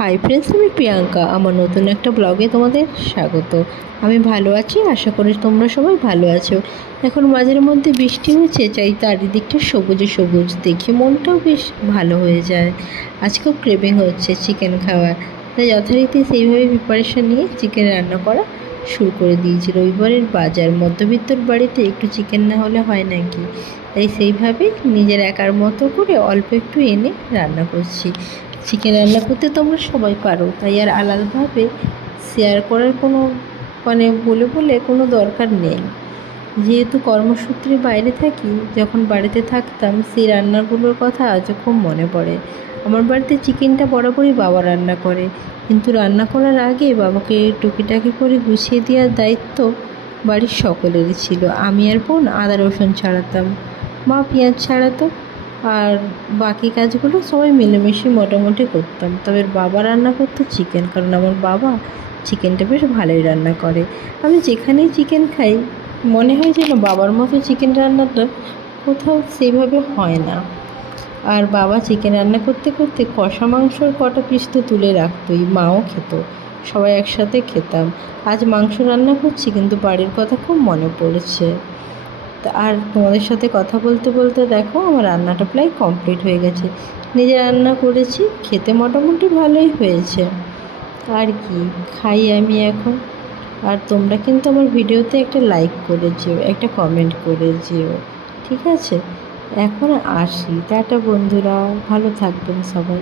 Hi friends, আমি প্রিয়াঙ্কা। আমার নতুন একটা ব্লগে তোমাদের স্বাগত। আমি ভালো আছি, আশা করি তোমরা সবাই ভালো আছো। এখন মাঝের মধ্যে বৃষ্টি হচ্ছে, চাই চারিদিকটা সবুজে সবুজ দেখে মনটাও বেশ ভালো হয়ে যায়। আজকেও ক্রেভিং হচ্ছে চিকেন খাওয়ার, তাই যথারীতি সেইভাবে প্রিপারেশান নিয়ে চিকেন রান্না করা শুরু করে দিয়েছি। রবিবারের বাজার, মধ্যবিত্তর বাড়িতে একটু চিকেন না হলে হয় নাকি, তাই সেইভাবে নিজের একার মতো করে অল্প একটু এনে রান্না করছি। চিকেন রান্না করতে তোমরা সবাই পারো, তাই আর আলাদাভাবে শেয়ার করার কোনো বলে কোনো দরকার নেই। যেহেতু কর্মসূত্রে বাইরে থাকি, যখন বাড়িতে থাকতাম সেই রান্নাগুলোর কথা আজও খুব মনে পড়ে। আমার বাড়িতে চিকেনটা বরাবরই বাবা রান্না করে, কিন্তু রান্না করার আগে বাবাকে টুকিটাকি করে গুছিয়ে দেওয়ার দায়িত্ব বাড়ির সকলেরই ছিল। আমি আর বোন আদা রসুন ছাড়াতাম, মা পেঁয়াজ ছাড়াতো, আর বাকি কাজগুলো সবাই মিলেমিশে মোটামুটি করতাম। তবে বাবা রান্না করতো চিকেন, কারণ আমার বাবা চিকেনটা বেশ ভালোই রান্না করে। আমি যেখানেই চিকেন খাই মনে হয় যেন বাবার মতো চিকেন রান্নাটা কোথাও সেভাবে হয় না। আর বাবা চিকেন রান্না করতে করতে কষা মাংসর কটা পিস তো তুলে রাখতোই, মাও খেত, সবাই একসাথে খেতাম। আজ মাংস রান্না করছি, কিন্তু বাড়ির কথা খুব মনে পড়েছে। আর তোমাদের সাথে কথা বলতে বলতে দেখো আমার রান্নাটা প্রায় কমপ্লিট হয়ে গেছে। নিজে রান্না করেছি, খেতে মোটামুটি ভালোই হয়েছে। আর কি, খাই আমি এখন। আর তোমরা কিন্তু আমার ভিডিওতে একটা লাইক করে যেও, একটা কমেন্ট করে যেও, ঠিক আছে? এখন আসি, টাটা বন্ধুরা, ভালো থাকবেন সবাই।